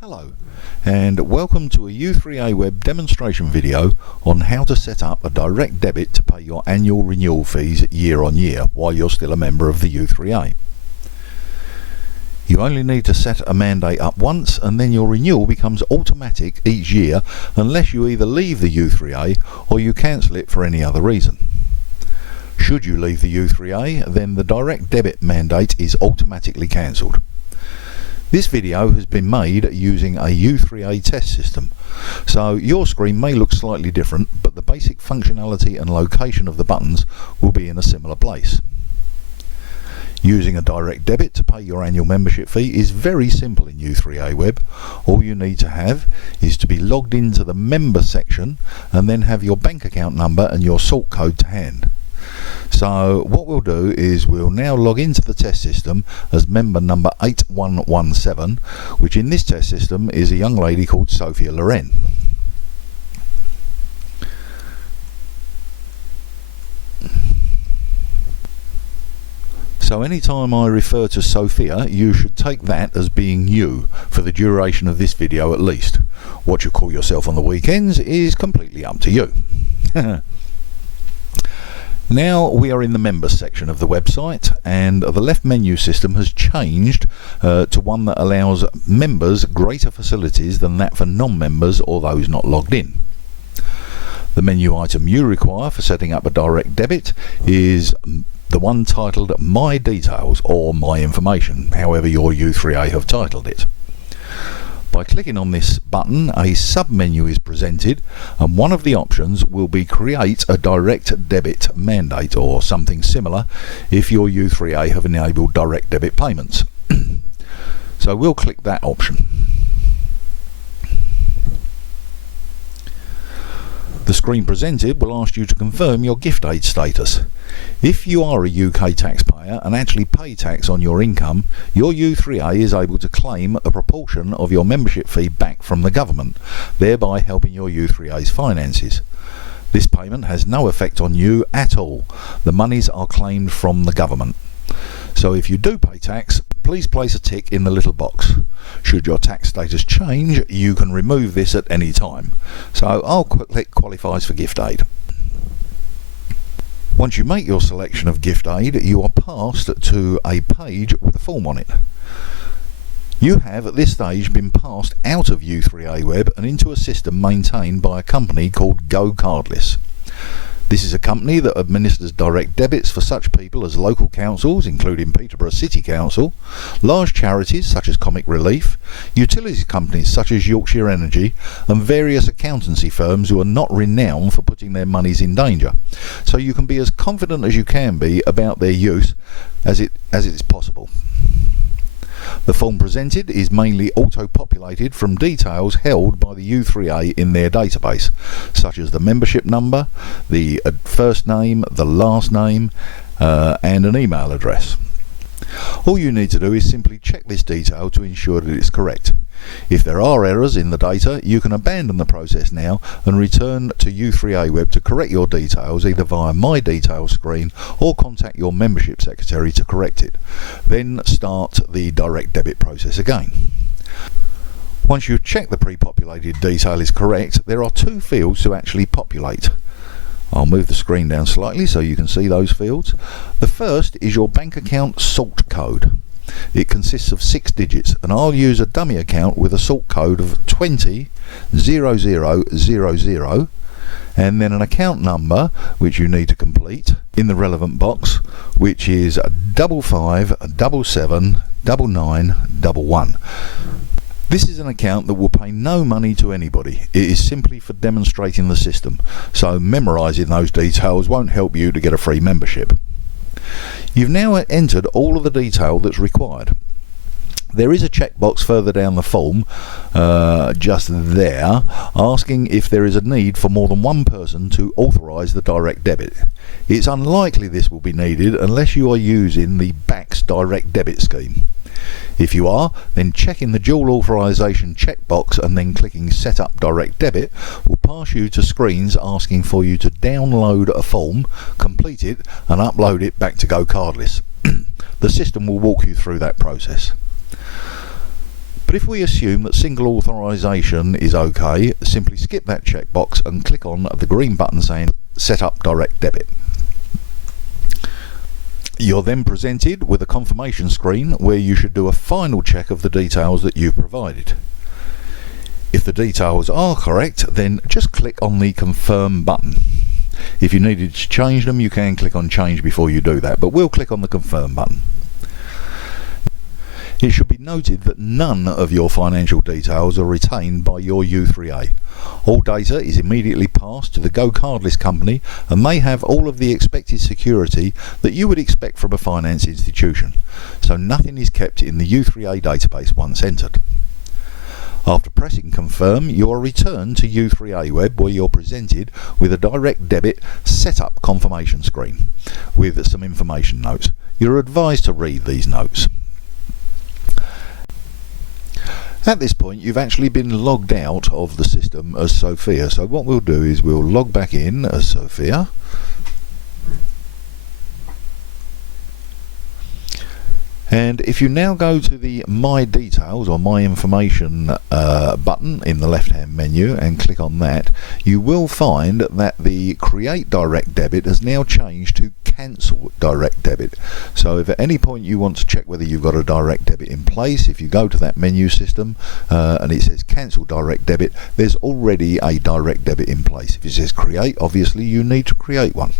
Hello and welcome to a U3A web demonstration video on how to set up a direct debit to pay your annual renewal fees year on year while you're still a member of the U3A. You only need to set a mandate up once and then your renewal becomes automatic each year unless you either leave the U3A or you cancel it for any other reason. Should you leave the U3A, then the direct debit mandate is automatically cancelled. This video has been made using a U3A test system, so your screen may look slightly different, but the basic functionality and location of the buttons will be in a similar place. Using a direct debit to pay your annual membership fee is very simple in U3A Web. All you need to have is to be logged into the member section and then have your bank account number and your sort code to hand. So what we'll do is we'll now log into the test system as member number 8117, which in this test system is a young lady called Sophia Loren. So anytime I refer to Sophia, you should take that as being you for the duration of this video at least. What you call yourself on the weekends is completely up to you. Now we are in the members section of the website, and the left menu system has changed to one that allows members greater facilities than that for non-members or those not logged in. The menu item you require for setting up a direct debit is the one titled My Details or My Information, however your U3A have titled it. By clicking on this button, a sub-menu is presented, and one of the options will be create a direct debit mandate or something similar if your U3A have enabled direct debit payments. So we'll click that option. The screen presented will ask you to confirm your gift aid status. If you are a UK taxpayer and actually pay tax on your income, your U3A is able to claim a proportion of your membership fee back from the government, thereby helping your U3A's finances. This payment has no effect on you at all. The monies are claimed from the government. So if you do pay tax, please place a tick in the little box. Should your tax status change, you can remove this at any time. So I'll click qualifies for gift aid. Once you make your selection of gift aid, you are passed to a page with a form on it. You have at this stage been passed out of U3A Web and into a system maintained by a company called Go Cardless. This is a company that administers direct debits for such people as local councils, including Peterborough City Council, large charities such as Comic Relief, utilities companies such as Yorkshire Energy, and various accountancy firms who are not renowned for putting their monies in danger. So you can be as confident as you can be about their use as it is possible. The form presented is mainly auto-populated from details held by the U3A in their database, such as the membership number, the first name, the last name, and an email address. All you need to do is simply check this detail to ensure that it's correct. If there are errors in the data, you can abandon the process now and return to U3A Web to correct your details either via My Details screen or contact your membership secretary to correct it. Then start the direct debit process again. Once you've checked the pre-populated detail is correct, there are two fields to actually populate. I'll move the screen down slightly so you can see those fields. The first is your bank account sort code. It consists of 6 digits, and I'll use a dummy account with a sort code of 200000 and then an account number which you need to complete in the relevant box, which is 55779911. This is an account that will pay no money to anybody. It is simply for demonstrating the system, so memorising those details won't help you to get a free membership. You've now entered all of the detail that's required. There is a checkbox further down the form, just there, asking if there is a need for more than one person to authorise the direct debit. It's unlikely this will be needed unless you are using the BACS direct debit scheme. If you are, then checking the dual authorisation checkbox and then clicking Set Up Direct Debit will pass you to screens asking for you to download a form, complete it and upload it back to Go Cardless. The system will walk you through that process. But if we assume that single authorization is okay, simply skip that checkbox and click on the green button saying Set up Direct Debit. You're then presented with a confirmation screen where you should do a final check of the details that you've provided. If the details are correct, then just click on the Confirm button. If you needed to change them, you can click on Change before you do that, but we'll click on the Confirm button. It should be noted that none of your financial details are retained by your U3A. All data is immediately passed to the Go Cardless company, and they have all of the expected security that you would expect from a finance institution. So nothing is kept in the U3A database once entered. After pressing Confirm, you are returned to U3A Web, where you're presented with a direct debit setup confirmation screen with some information notes. You're advised to read these notes. At this point, you've actually been logged out of the system as Sophia. So what we'll do is we'll log back in as Sophia. And if you now go to the My Details or My Information button in the left hand menu and click on that, you will find that the Create Direct Debit has now changed to Cancel Direct Debit. So if at any point you want to check whether you've got a direct debit in place, if you go to that menu system and it says Cancel Direct Debit, there's already a direct debit in place. If it says Create, obviously you need to create one.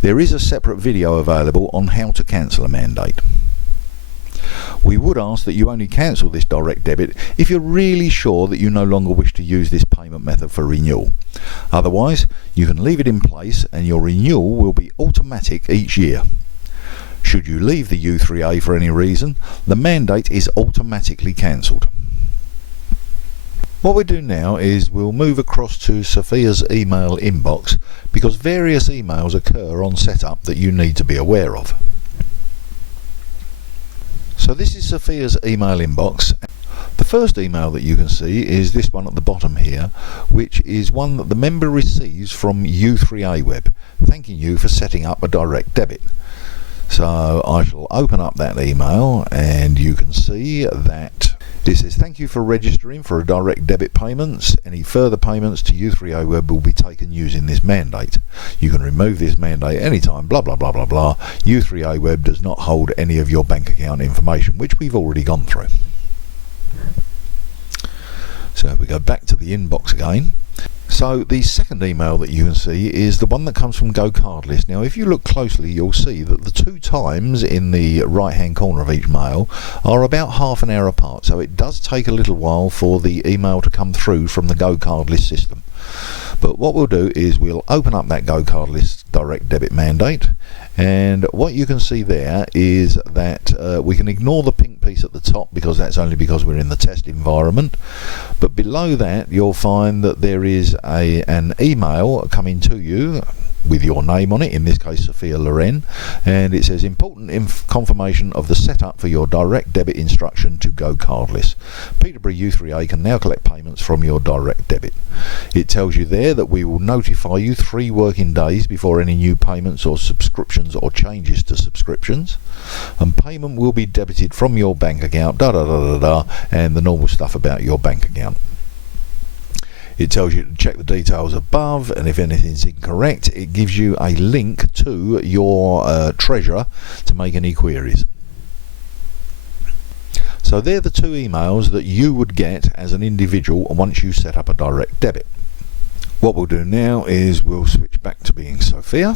There is a separate video available on how to cancel a mandate. We would ask that you only cancel this direct debit if you're really sure that you no longer wish to use this payment method for renewal. Otherwise, you can leave it in place and your renewal will be automatic each year. Should you leave the U3A for any reason, the mandate is automatically cancelled. What we do now is we'll move across to Sophia's email inbox, because various emails occur on setup that you need to be aware of. So this is Sophia's email inbox. The first email that you can see is this one at the bottom here, which is one that the member receives from U3A Web, thanking you for setting up a direct debit. So I shall open up that email and you can see that it says, thank you for registering for a direct debit payments. Any further payments to U3A Web will be taken using this mandate. You can remove this mandate anytime, blah, blah, blah, blah, blah. U3A Web does not hold any of your bank account information, which we've already gone through. So if we go back to the inbox again. So the second email that you can see is the one that comes from Go Cardless. Now if you look closely, you'll see that the two times in the right hand corner of each mail are about half an hour apart, so it does take a little while for the email to come through from the Go Cardless system. But what we'll do is we'll open up that Go Cardless direct debit mandate, and what you can see there is that we can ignore the pink piece at the top because that's only because we're in the test environment. But below that you'll find that there is an email coming to you with your name on it, in this case Sophia Loren, and it says important confirmation of the setup for your direct debit instruction to Go Cardless. Peterborough U3A can now collect payments from your direct debit. It tells you there that we will notify you 3 working days before any new payments or subscriptions or changes to subscriptions, and payment will be debited from your bank account, and the normal stuff about your bank account. It tells you to check the details above, and if anything's incorrect, it gives you a link to your treasurer to make any queries. So they're the 2 emails that you would get as an individual once you set up a direct debit. What we'll do now is we'll switch back to being Sophia,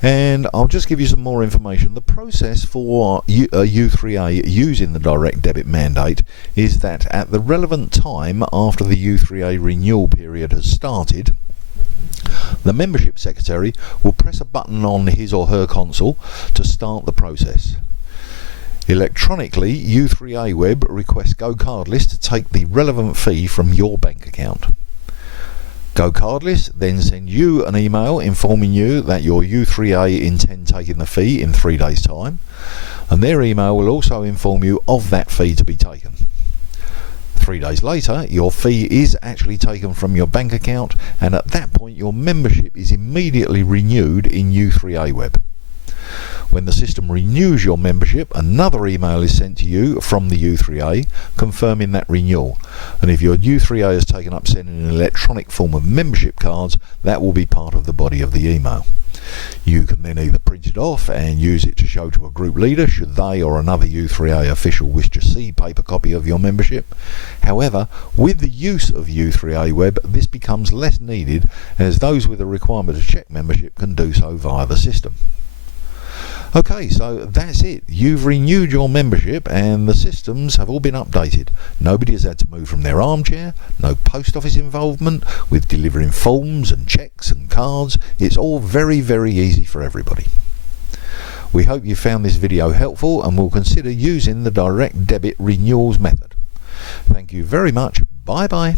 and I'll just give you some more information. The process for U3A using the direct debit mandate is that at the relevant time after the U3A renewal period has started, the membership secretary will press a button on his or her console to start the process. Electronically, U3A Web requests Go Cardless to take the relevant fee from your bank account. Go Cardless then send you an email informing you that your U3A intend taking the fee in 3 days' time, and their email will also inform you of that fee to be taken. 3 days later, your fee is actually taken from your bank account, and at that point your membership is immediately renewed in U3A Web. When the system renews your membership, another email is sent to you from the U3A confirming that renewal. And if your U3A has taken up sending an electronic form of membership cards, that will be part of the body of the email. You can then either print it off and use it to show to a group leader should they or another U3A official wish to see paper copy of your membership. However, with the use of U3A Web, this becomes less needed, as those with a requirement to check membership can do so via the system. Okay, so that's it. You've renewed your membership and the systems have all been updated. Nobody has had to move from their armchair, no post office involvement with delivering forms and checks and cards. It's all very, very easy for everybody. We hope you found this video helpful and will consider using the direct debit renewals method. Thank you very much. Bye bye.